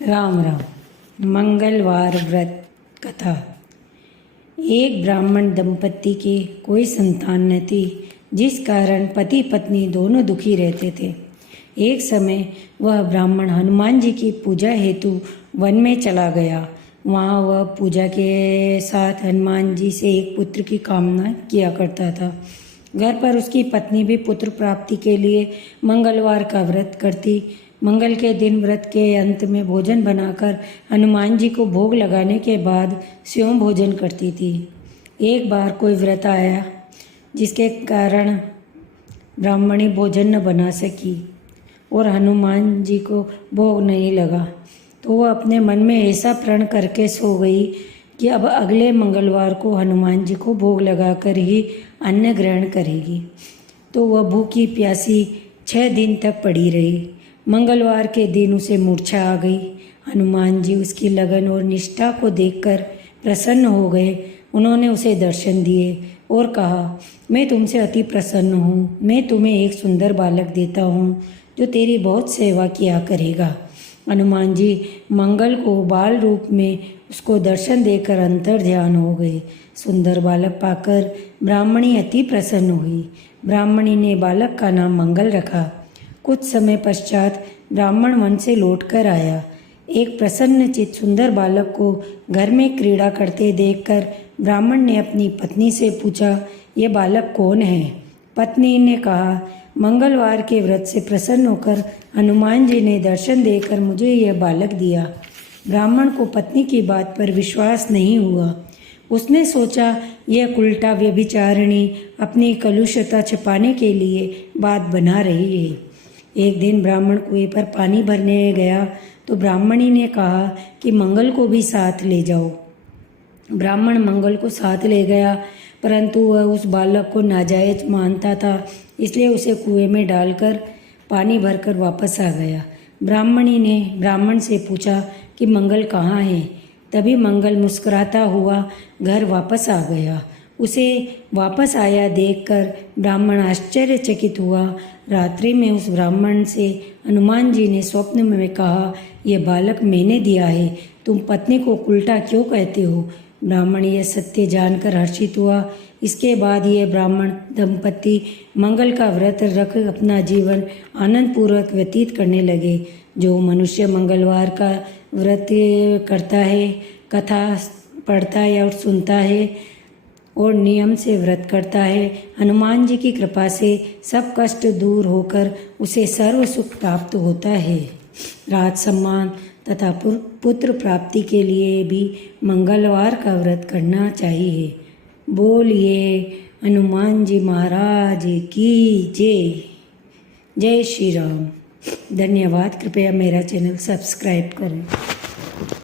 राम राम। मंगलवार व्रत कथा। एक ब्राह्मण दंपति के कोई संतान न थी, जिस कारण पति पत्नी दोनों दुखी रहते थे। एक समय वह ब्राह्मण हनुमान जी की पूजा हेतु वन में चला गया। वहाँ वह पूजा के साथ हनुमान जी से एक पुत्र की कामना किया करता था। घर पर उसकी पत्नी भी पुत्र प्राप्ति के लिए मंगलवार का व्रत करती। मंगल के दिन व्रत के अंत में भोजन बनाकर हनुमान जी को भोग लगाने के बाद स्वयं भोजन करती थी। एक बार कोई व्रत आया जिसके कारण ब्राह्मणी भोजन न बना सकी और हनुमान जी को भोग नहीं लगा, तो वह अपने मन में ऐसा प्रण करके सो गई कि अब अगले मंगलवार को हनुमान जी को भोग लगाकर ही अन्न ग्रहण करेगी। तो वह भूखी प्यासी 6 दिन तक पड़ी रही। मंगलवार के दिन उसे मूर्छा आ गई। हनुमान जी उसकी लगन और निष्ठा को देखकर प्रसन्न हो गए। उन्होंने उसे दर्शन दिए और कहा, मैं तुमसे अति प्रसन्न हूँ। मैं तुम्हें एक सुंदर बालक देता हूँ जो तेरी बहुत सेवा किया करेगा। हनुमान जी मंगल को बाल रूप में उसको दर्शन देकर अंतर ध्यान हो गए। सुंदर बालक पाकर ब्राह्मणी अति प्रसन्न हुई। ब्राह्मणी ने बालक का नाम मंगल रखा। कुछ समय पश्चात ब्राह्मण वन से लौटकर आया। एक प्रसन्नचित्त सुंदर बालक को घर में क्रीड़ा करते देखकर ब्राह्मण ने अपनी पत्नी से पूछा, यह बालक कौन है? पत्नी ने कहा, मंगलवार के व्रत से प्रसन्न होकर हनुमान जी ने दर्शन देकर मुझे यह बालक दिया। ब्राह्मण को पत्नी की बात पर विश्वास नहीं हुआ। उसने सोचा, यह उल्टा व्यभिचारिणी अपनी कलुषता छिपाने के लिए बात बना रही है। एक दिन ब्राह्मण कुएं पर पानी भरने गया तो ब्राह्मणी ने कहा कि मंगल को भी साथ ले जाओ। ब्राह्मण मंगल को साथ ले गया, परंतु वह उस बालक को नाजायज मानता था, इसलिए उसे कुएं में डालकर पानी भरकर वापस आ गया। ब्राह्मणी ने ब्राह्मण से पूछा कि मंगल कहाँ है? तभी मंगल मुस्कुराता हुआ घर वापस आ गया। उसे वापस आया देखकर ब्राह्मण आश्चर्यचकित हुआ। रात्रि में उस ब्राह्मण से हनुमान जी ने स्वप्न में कहा, यह बालक मैंने दिया है, तुम पत्नी को उल्टा क्यों कहते हो? ब्राह्मण यह सत्य जानकर हर्षित हुआ। इसके बाद ये ब्राह्मण दंपति मंगल का व्रत रख अपना जीवन आनंदपूर्वक व्यतीत करने लगे। जो मनुष्य मंगलवार का व्रत करता है, कथा पढ़ता है और सुनता है और नियम से व्रत करता है, हनुमान जी की कृपा से सब कष्ट दूर होकर उसे सर्व सुख प्राप्त होता है। राज सम्मान तथा पुत्र प्राप्ति के लिए भी मंगलवार का व्रत करना चाहिए। बोलिए हनुमान जी महाराज की जय। जय श्री राम। धन्यवाद। कृपया मेरा चैनल सब्सक्राइब करें।